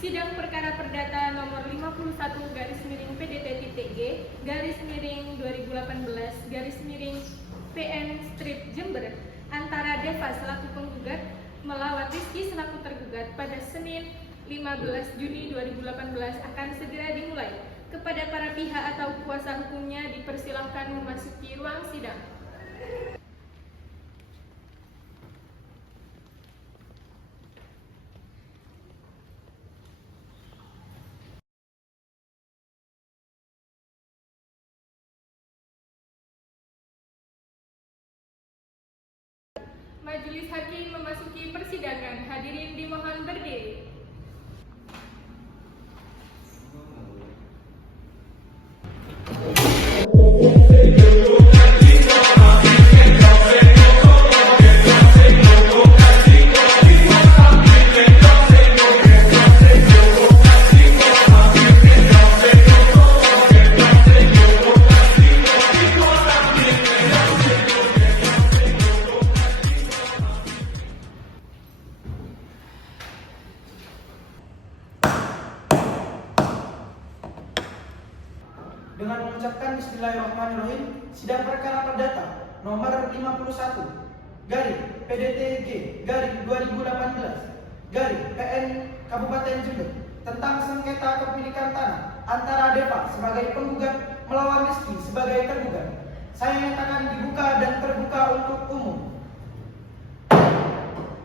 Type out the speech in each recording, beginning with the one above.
Sidang perkara perdata nomor 51 garis miring PDT.G garis miring 2018 garis miring PN Strip Jember antara Deva selaku penggugat melawan Rizky selaku tergugat pada Senin 15 Juni 2018 akan segera dimulai. Kepada para pihak atau kuasa hukumnya dipersilahkan memasuki ruang sidang. Majelis Hakim memasuki persidangan. Hadirin dimohon berdiri. Dengan mengucapkan Bismillahirrahmanirrahim, sidang perkara perdata nomor 51 garing PDT-G garing 2018 garing PN Kabupaten Jember tentang sengketa kepemilikan tanah antara Deva sebagai penggugat melawan Rizky sebagai tergugat. Saya nyatakan dibuka dan terbuka untuk umum.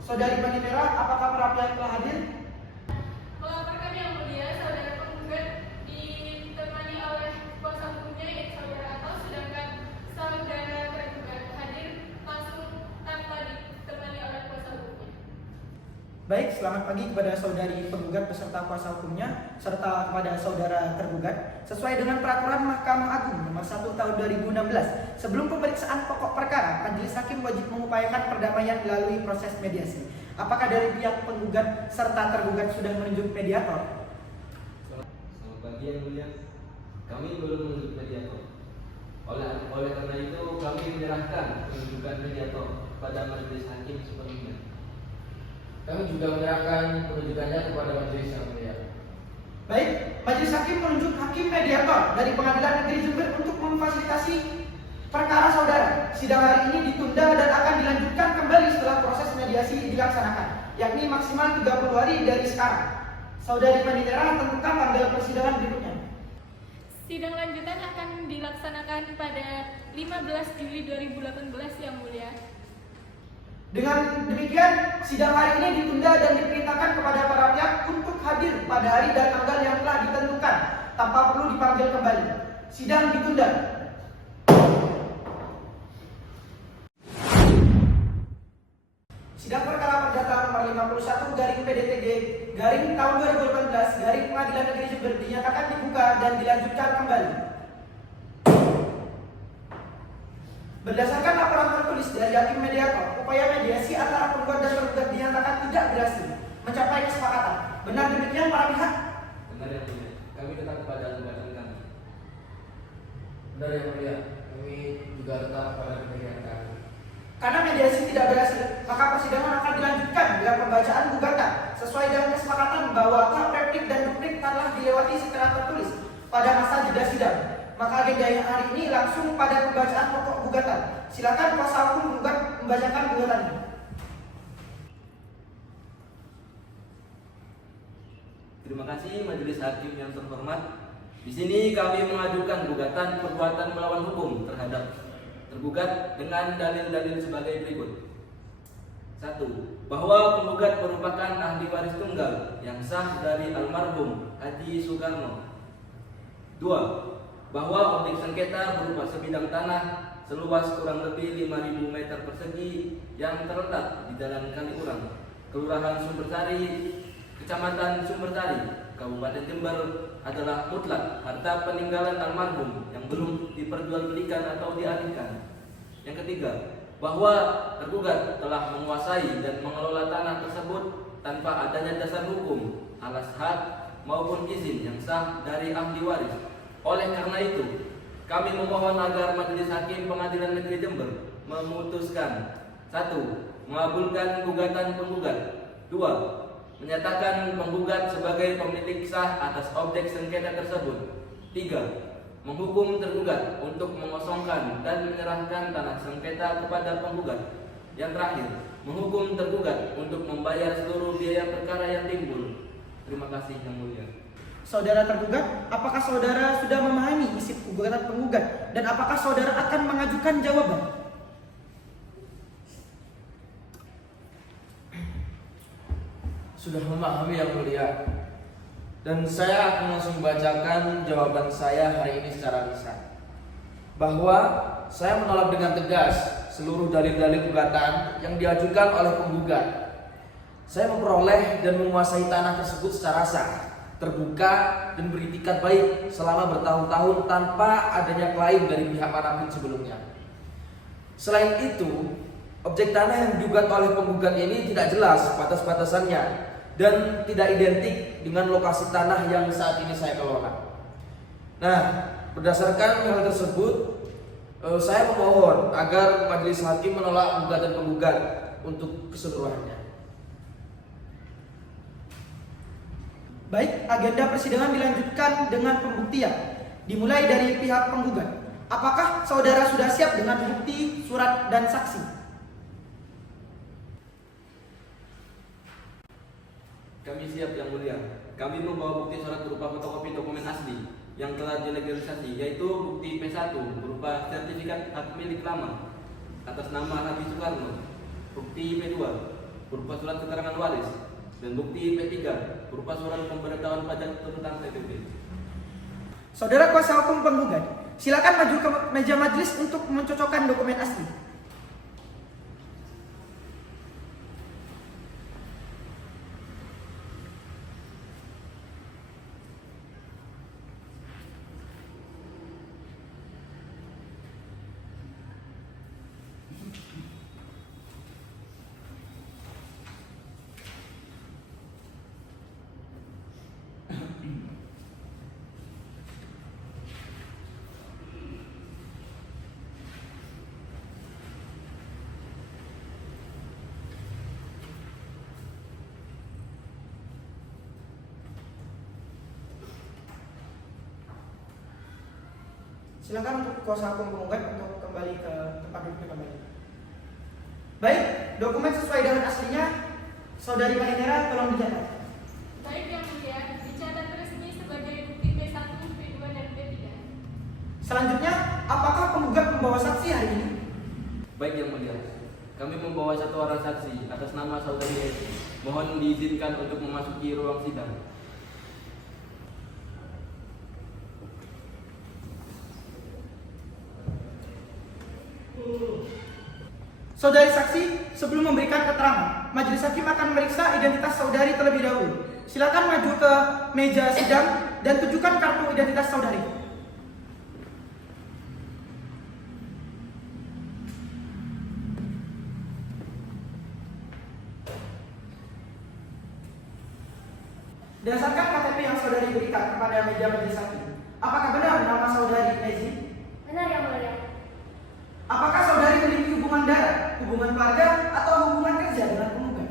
Saudari Panitera, apakah para pihak telah hadir? Melaporkan yang mulia, saudara penggugat ditemani oleh kuasa hukumnya yaitu saudara Atal, sedangkan saudara tergugat hadir langsung tanpa ditemani oleh kuasa hukumnya. Baik, selamat pagi kepada saudari penggugat beserta kuasa hukumnya serta kepada saudara tergugat. Sesuai dengan peraturan Mahkamah Agung nomor 1 tahun 2016, sebelum pemeriksaan pokok perkara, majelis hakim wajib mengupayakan perdamaian melalui proses mediasi. Apakah dari pihak penggugat serta tergugat sudah menunjuk mediator? Selamat pagi yang mulia. Kami belum menunjuk mediator. Oleh karena itu kami menyerahkan penunjukan mediator pada majelis hakim sepenuhnya. Kami juga menyerahkan penunjukannya kepada majelis yang mulia. Baik, majelis hakim menunjuk hakim mediator dari Pengadilan Negeri Jember untuk memfasilitasi perkara saudara. Sidang hari ini ditunda dan akan dilanjutkan kembali setelah proses mediasi dilaksanakan, yakni maksimal 30 hari dari sekarang. Saudari Panitera, tentukan tanggal persidangan berikutnya. Sidang lanjutan akan dilaksanakan pada 15 Juli 2018 yang mulia. Dengan demikian, sidang hari ini ditunda dan diperintahkan kepada para pihak untuk hadir pada hari dan tanggal yang telah ditentukan tanpa perlu dipanggil kembali. Sidang ditunda. Sidang perkara perdata nomor 51 garing PDT-G garing tahun 2018 garing Pengadilan Negeri Jember dinyatakan dibuka dan dilanjutkan kembali. Berdasarkan laporan tertulis dari hakim mediator, upaya mediasi antara penggugat dan tergugat dinyatakan tidak berhasil mencapai kesepakatan. Benar demikian para pihak? Benar yang mulia. Kami tetap pada gugatan kami. Benar yang mulia, kami juga tetap pada pilihan kami. Karena mediasi tidak berhasil, maka persidangan akan dilanjutkan dengan pembacaan gugatan sesuai dengan kesepakatan bahwa hak replik dan duplik telah dilewati secara tertulis pada masa jeda sidang. Maka agenda yang hari ini langsung pada pembacaan pokok gugatan. Silakan kuasa hukum penggugat membacakan gugatannya. Terima kasih majelis hakim yang terhormat. Di sini kami mengajukan gugatan perbuatan melawan hukum terhadap tergugat dengan dalil-dalil sebagai berikut. 1. Bahwa penggugat merupakan ahli waris tunggal yang sah dari almarhum Haji Soekarno. 2. Bahwa objek sengketa berupa sebidang tanah seluas kurang lebih 5.000 meter persegi yang terletak di Jalan Kaliurang, Kelurahan Sumbersari, Kecamatan Sumbersari, Kabupaten Jember adalah mutlak harta peninggalan almarhum yang belum diperjualbelikan atau dialihkan. Yang ketiga, bahwa tergugat telah menguasai dan mengelola tanah tersebut tanpa adanya dasar hukum, alas hak maupun izin yang sah dari ahli waris. Oleh karena itu, kami memohon agar Majelis Hakim Pengadilan Negeri Jember memutuskan 1. Mengabulkan gugatan penggugat. 2. menyatakan penggugat sebagai pemilik sah atas objek sengketa tersebut. 3. Menghukum tergugat untuk mengosongkan dan menyerahkan tanah sengketa kepada penggugat. Yang terakhir, menghukum tergugat untuk membayar seluruh biaya perkara yang timbul. Terima kasih Yang Mulia. Saudara tergugat, apakah saudara sudah memahami isi gugatan penggugat dan apakah saudara akan mengajukan jawaban? Sudah memahami Yang Mulia. Dan saya akan langsung bacakan jawaban saya hari ini secara lisan. Bahwa saya menolak dengan tegas seluruh dalil-dalil gugatan yang diajukan oleh penggugat. Saya memperoleh dan menguasai tanah tersebut secara sah, terbuka dan beritikat baik selama bertahun-tahun tanpa adanya klaim dari pihak manapun sebelumnya. Selain itu, objek tanah yang digugat oleh penggugat ini tidak jelas batas-batasannya dan tidak identik dengan lokasi tanah yang saat ini saya kelola. Nah, berdasarkan hal tersebut, saya memohon agar majelis hakim menolak gugatan penggugat untuk keseluruhannya. Baik, agenda persidangan dilanjutkan dengan pembuktian. Dimulai dari pihak penggugat. Apakah saudara sudah siap dengan bukti, surat, dan saksi? Kami siap Yang Mulia. Kami membawa bukti surat berupa fotokopi dokumen asli yang telah dilegalisasi, yaitu bukti P1 berupa sertifikat hak milik lama atas nama Habib Soekarno, bukti P2 berupa surat keterangan waris, dan bukti P3 berupa surat pemberitahuan pajak tentang PPP. Saudara kuasa hukum penggugat, silakan maju ke meja majelis untuk mencocokkan dokumen asli. Silakan untuk kuasa hukum penggugat untuk kembali ke tempat duduknya kembali. Baik, dokumen sesuai dengan aslinya. Saudari Malinera, tolong dicatat. Baik Yang Mulia, dicatat resmi sebagai bukti P1, P2, dan P3. Selanjutnya, apakah penggugat membawa saksi hari ini? Baik Yang Mulia, kami membawa satu orang saksi atas nama Saudari Eti. Mohon diizinkan untuk memasuki ruang sidang. Saudari saksi, sebelum memberikan keterangan, majelis hakim akan memeriksa identitas saudari terlebih dahulu. Silakan maju ke meja sidang dan tunjukkan kartu identitas saudari. Berdasarkan KTP yang saudari berikan kepada meja majelis hakim, apakah benar nama saudari Ezi? Benar Yang Mulia. Apakah saudari memiliki hubungan darah, hubungan keluarga, atau hubungan kerja dengan penggugat?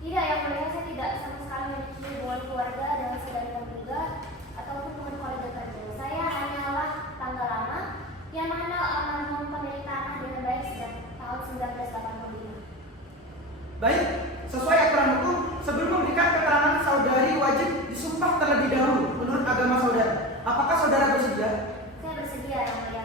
Tidak Yang Mulia, saya tidak sama sekali memiliki hubungan keluarga dengan saudari penggugat ataupun hubungan kolega kerja. Saya hanyalah tangga lama yang mengenal almarhum pemilik tanah dengan baik sejak tahun 1985. Baik, sesuai aturan hukum, sebelum memberikan keterangan saudari wajib disumpah terlebih dahulu menurut agama saudara. Apakah saudara bersedia? Saya bersedia Yang Mulia.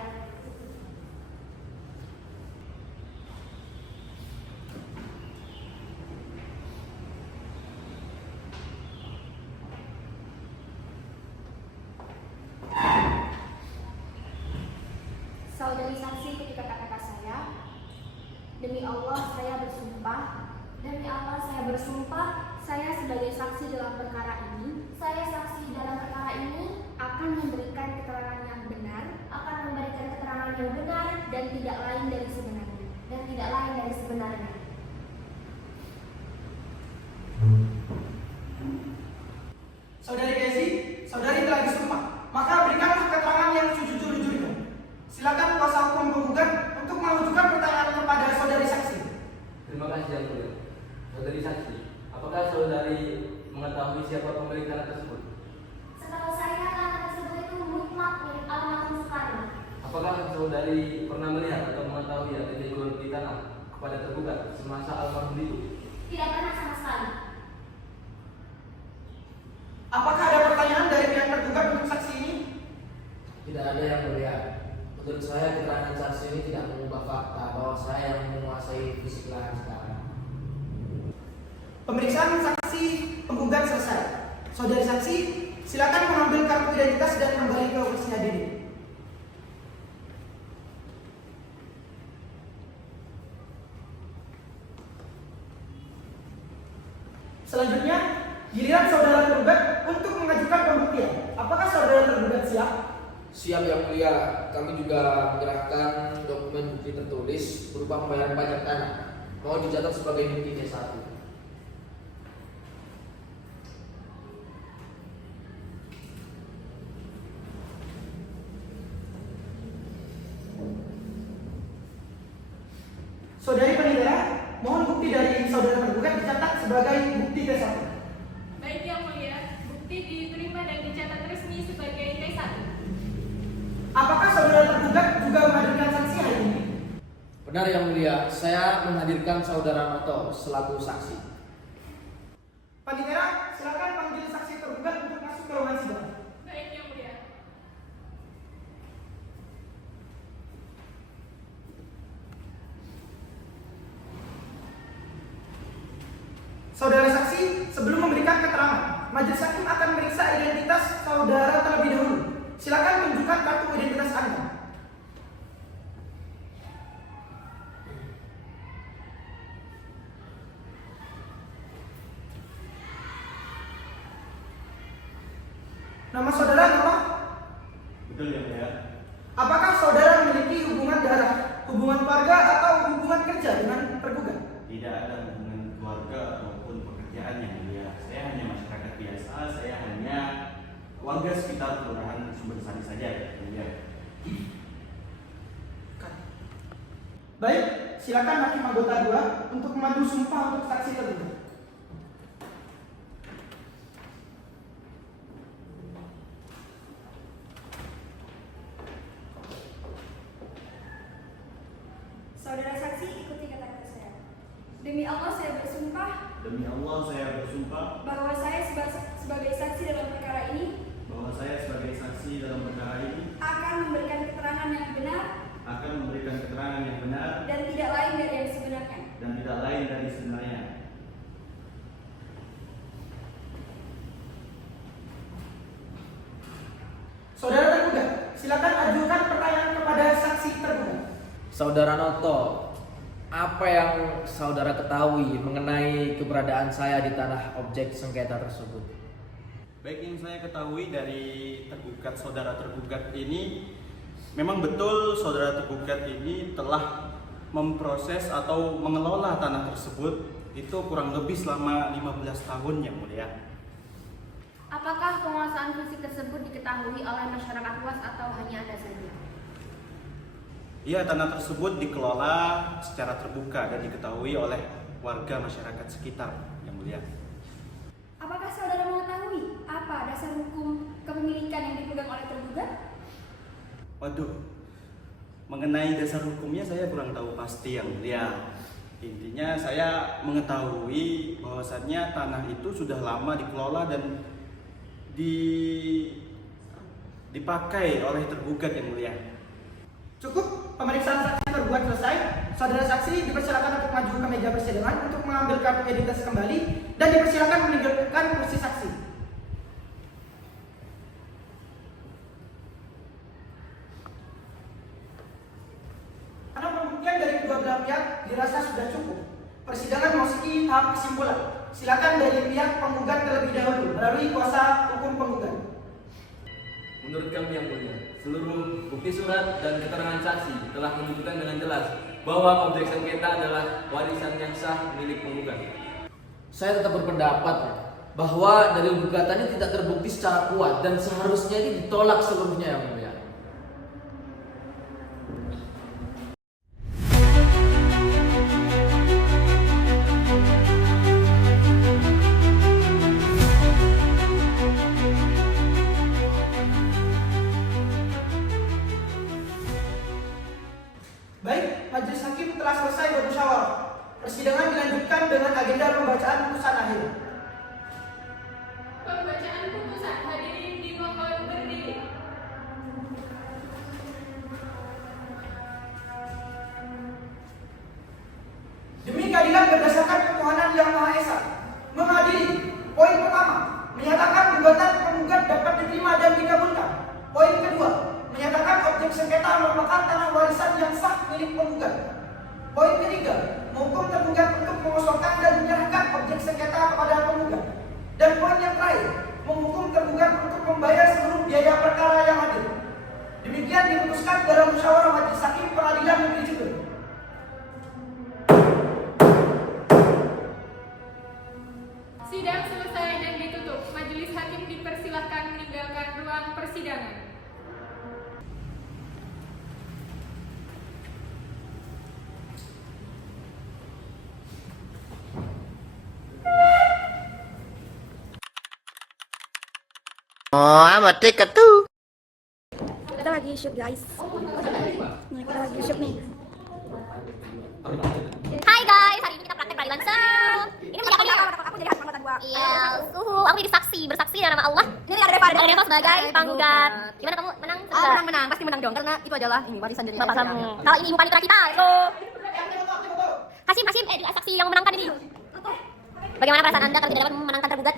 Saudari saksi ketika kata saya, demi Allah saya bersumpah. Demi Allah saya bersumpah, saya sebagai saksi dalam perkara ini. Saya saksi dalam perkara ini akan memberikan keterangan yang benar, akan memberikan keterangan yang benar dan tidak lain dari sebenarnya. Dan tidak lain dari sebenarnya. Saudari Ezi, saudari telah disumpah, maka berikanlah keterangan yang sejujur-jujurnya. Silakan kuasa hukum penggugat untuk mengajukan pertanyaan kepada saudari saksi. Terima kasih Yang Mulia. Saudari saksi, apakah saudari siapa pemilik tanah tersebut? Setahu saya tanah tersebut itu mutlak milik almarhum Soekarno. Apakah saudari pernah melihat atau mengetahui adanya jual beli tanah kepada tergugat semasa almarhum itu? Tidak pernah sama sekali. Apakah ada pertanyaan dari pihak tergugat untuk saksi ini? Tidak ada yang mulia. Menurut saya keterangan saksi ini tidak mengubah fakta bahwa saya yang menguasai fisik lahan sekarang. Pemeriksaan saksi penggugat selesai. Saudari saksi, silakan mengambil kartu identitas dan kembali ke ofisnya diri. Selanjutnya, giliran saudara tergugat untuk mengajukan pembuktian. Apakah saudara tergugat siap? Siap yang mulia, kami juga menyerahkan dokumen bukti tertulis berupa pembayaran pajak tanah. Mau dicatat sebagai bukti C1. Saudari penidara, mohon bukti dari saudara tergugat dicatat sebagai bukti T1. Baik yang mulia, bukti diterima dan dicatat resmi sebagai T1. Apakah saudara tergugat juga menghadirkan saksi hari ini? Benar yang mulia, saya menghadirkan saudara Noto selaku saksi. Panitera, silakan panggil saksi tergugat untuk masuk ke ruangan sidang. Baik yang mulia. Saudara saksi, sebelum memberikan keterangan, majelis hakim akan memeriksa identitas saudara terlebih dahulu. Silakan tunjukkan kartu identitas Anda. Nama saudara apa? Betul ya, Pak ya? Apakah saudara memiliki hubungan darah, hubungan keluarga atau hubungan kerja dengan tergugat? Tidak ada hubungan keluarga ataupun pekerjaan yang mulia. Saya hanya masyarakat biasa, saya hanya warga sekitar Kelurahan Sumber Sari saja, ya mulia. Baik, silakan hakim anggota 2 untuk memandu sumpah untuk saksi tergugat. Saudara saksi, ikuti kata-kata saya. Demi Allah saya bersumpah Demi Allah saya bersumpah bahwa saya sebagai saksi dalam perkara ini bahwa saya sebagai saksi dalam perkara ini akan memberikan keterangan yang benar akan memberikan keterangan yang benar dan tidak lain dari yang sebenarnya. dan tidak lain dari sebenarnya. Saudara tergugat, silakan ajukan pertanyaan kepada saksi tergugat. Saudara Noto, apa yang saudara ketahui mengenai keberadaan saya di tanah objek sengketa tersebut? Baik, yang saya ketahui dari tergugat saudara tergugat ini, memang betul saudara tergugat ini telah memproses atau mengelola tanah tersebut itu kurang lebih selama 15 tahun yang mulia. Apakah penguasaan fisik tersebut diketahui oleh masyarakat luas atau hanya Anda saja? Iya, tanah tersebut dikelola secara terbuka dan diketahui oleh warga masyarakat sekitar yang mulia. Apakah saudara mengetahui apa dasar hukum kepemilikan yang dipegang oleh tergugat? Waduh, mengenai dasar hukumnya saya kurang tahu pasti yang mulia. Intinya saya mengetahui bahwasannya tanah itu sudah lama dikelola dan dipakai oleh tergugat yang mulia. Cukup, pemeriksaan saksi tergugat selesai. Saudara saksi dipersilakan untuk maju ke meja persidangan untuk mengambil kartu identitas kembali dan dipersilakan meninggalkan kursi saksi. Karena pembuktian dari kedua belah pihak dirasa sudah cukup, persidangan memasuki tahap kesimpulan. Silakan dari pihak penggugat terlebih dahulu melalui kuasa hukum penggugat. Menurut kami yang mulia, seluruh bukti surat dan keterangan saksi telah menunjukkan dengan jelas bahwa objek sengketa adalah warisan yang sah milik penggugat. Saya tetap berpendapat bahwa dari gugatannya tidak terbukti secara kuat dan seharusnya ini ditolak seluruhnya yang mulia. merupakan warisan yang sah milik penggugat. Poin ketiga, menghukum tergugat untuk mengosongkan dan menyerahkan objek sengketa kepada penggugat. Dan poin yang terakhir, menghukum tergugat untuk membayar seluruh biaya perkara yang hadir. Demikian diputuskan dalam musyawarah majelis hakim pengadilan negeri Jember. Sidang selesai dan ditutup. Majelis hakim dipersilahkan meninggalkan ruang persidangan. Oh, amat dekat tuh. Kita lagi shoot guys. Nah, kita lagi shoot nih. Hai guys, hari ini kita praktek peradilan seru. Ini menjadi Aku jadi hakim anggota 2. Yes, aku jadi saksi, bersaksi dalam nama Allah. Ini ada Reva, Ada Reva sebagai penggugat. Gimana kamu menang? menang, pasti menang dong karena itu adalah ini warisan dari Bapak kamu. Kalau ini ibu panitera kita, so Hasim, saksi yang memenangkan ini. Bagaimana perasaan Anda kalau tidak dapat memenangkan tergugat?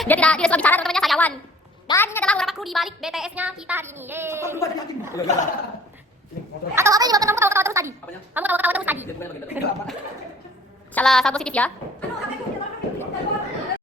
Dia tidak suka bicara, teman-temannya sayawan. Dan ini adalah beberapa kru di balik BTS-nya kita hari ini. Yeay. Atau apa yang menyebabkan kamu ketawa-ketawa terus tadi? Kamu ketawa-ketawa terus tadi. Salah positif ya.